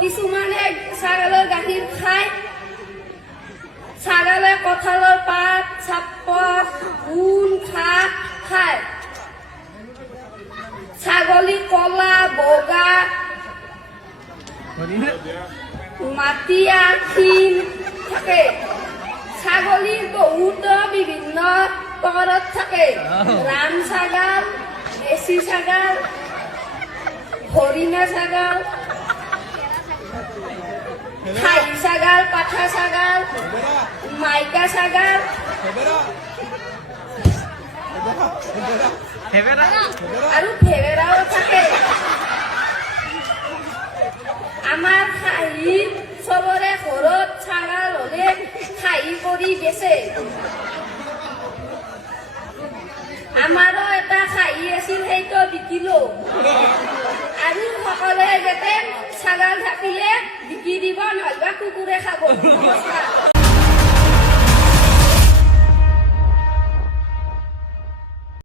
কিছুমানে ছাগলেৰ গাখীৰ খায়, ছাগলে কঁঠালৰ পাত, চাপৰ, গুণ, শাক খায়। ছাগলী কলা, বগা, মাটিয়া, ক্ষীণ থাকে। ছাগলীৰ বহুতো বিভিন্ন প্ৰকাৰত থাকে। ৰাম ছাগাল, দেশী ছাগাল, হৰিণা ছাগাল, খাহী ছাগাল, পাঠা ছাগাল, মাইকা ছাগাল, আৰু ভেবেৰাও থাকে। আমাৰ খাহী চবৰে ঘৰত ছাগাল হলে খাহী কৰি বেচে। আমাৰো এটা খাহী আছিল, সেইটো বিকিলো। আৰু সকলোৱে যাতে ছাগাল থাকিলে বিকি দিব, নহলে কুকুৰে খাব।